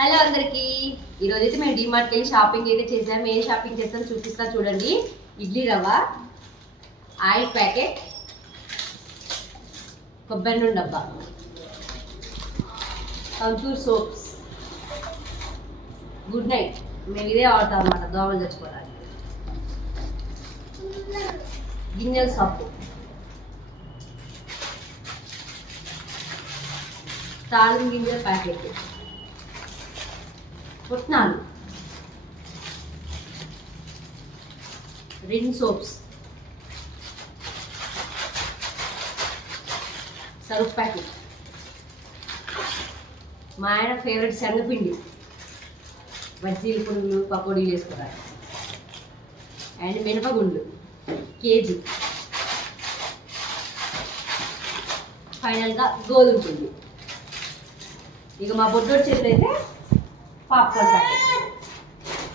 Hello అందరికీ ఈరోజు అయితే మేము డిమార్ట్కి వెళ్ళి షాపింగ్ అయితే చేసాము. ఏం షాపింగ్ చేస్తాం చూపిస్తా చూడండి. ఇడ్లీ రవ్వ, ఆయిల్ ప్యాకెట్, కొబ్బరి నూనె డబ్బా, కంచూర్ సోప్స్, గుడ్ నైట్. మేము ఇదే వాడతాం అన్నమాట దోమలు చచ్చిపోవడానికి. గింజల సబ్బు, తాళం గింజల ప్యాకెట్, పుట్నాలు, రిన్ సోప్స్, సర్ఫ్ ప్యాకెట్, మా ఆయన ఫేవరెట్ శనగపిండి, బజ్జీలు పునుగులు పకోడీలు వేసుకోవడానికి, అండ్ మినపగుండ్లు కేజీ, ఫైనల్గా గోధుమ పిండి. ఇక మా బొడ్డోడి చేతులు అయితే పాప్కార్న్ ప్యాకెట్.